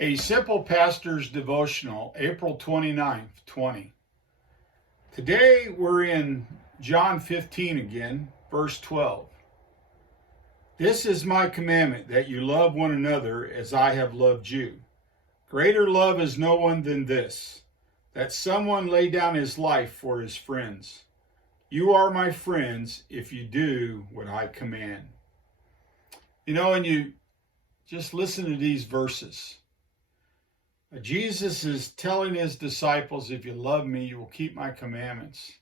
A Simple Pastor's Devotional, April 29th, 20. Today we're in John 15 again, verse 12. This is my commandment, that you love one another as I have loved you. Greater love is no one than this, that someone lay down his life for his friends. You are my friends if you do what I command. And you just listen to these verses. Jesus is telling his disciples, if you love me, you will keep my commandments.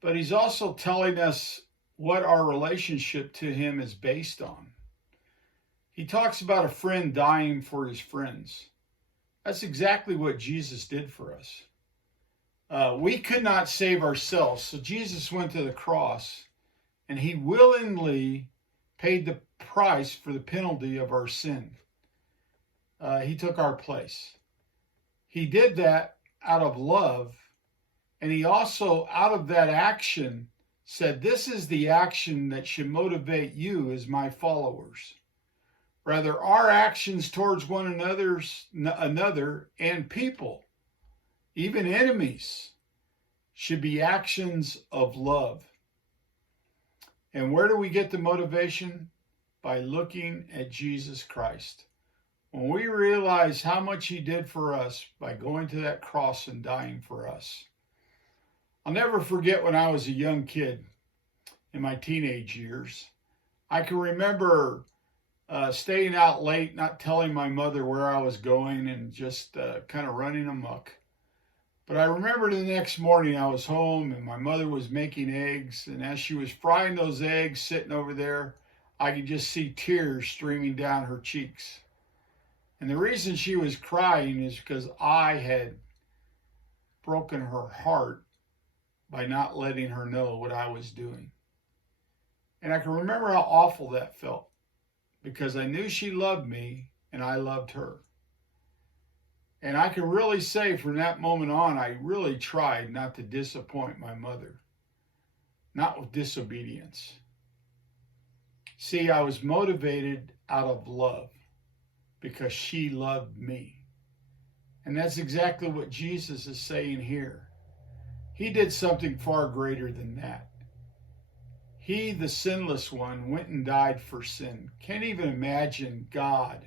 But he's also telling us what our relationship to him is based on. He talks about a friend dying for his friends. That's exactly what Jesus did for us. We could not save ourselves, so Jesus went to the cross, and he willingly paid the price for the penalty of our sin. He took our place. He did that out of love, and he also, out of that action, said, this is the action that should motivate you as my followers. Rather, our actions towards one another and people, even enemies, should be actions of love. And where do we get the motivation? By looking at Jesus Christ. When we realize how much he did for us by going to that cross and dying for us. I'll never forget when I was a young kid in my teenage years. I can remember staying out late, not telling my mother where I was going, and just kind of running amok. But I remember the next morning I was home and my mother was making eggs, and as she was frying those eggs sitting over there, I could just see tears streaming down her cheeks. And the reason she was crying is because I had broken her heart by not letting her know what I was doing. And I can remember how awful that felt, because I knew she loved me and I loved her. And I can really say from that moment on, I really tried not to disappoint my mother, not with disobedience. See, I was motivated out of love because she loved me. And that's exactly what Jesus is saying here. He did something far greater than that. He, the sinless one, went and died for sin. Can't even imagine God,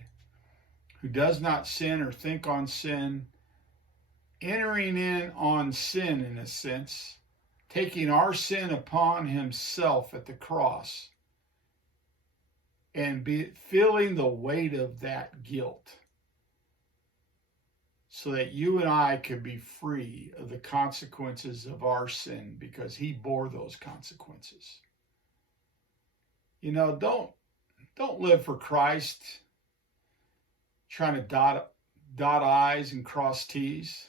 who does not sin or think on sin, entering in on sin in a sense, taking our sin upon himself at the cross and feeling the weight of that guilt so that you and I could be free of the consequences of our sin, because he bore those consequences. Don't live for Christ trying to dot I's and cross T's.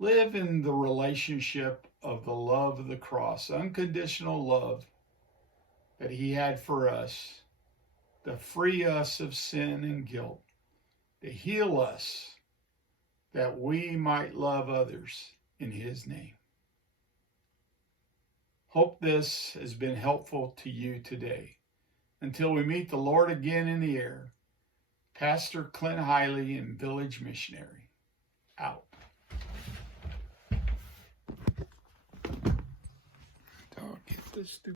Live in the relationship of the love of the cross, unconditional love that he had for us, to free us of sin and guilt, to heal us, that we might love others in his name. Hope this has been helpful to you today. Until we meet the Lord again in the air, Pastor Clint Hiley and Village Missionary, out. Don't get this stupid.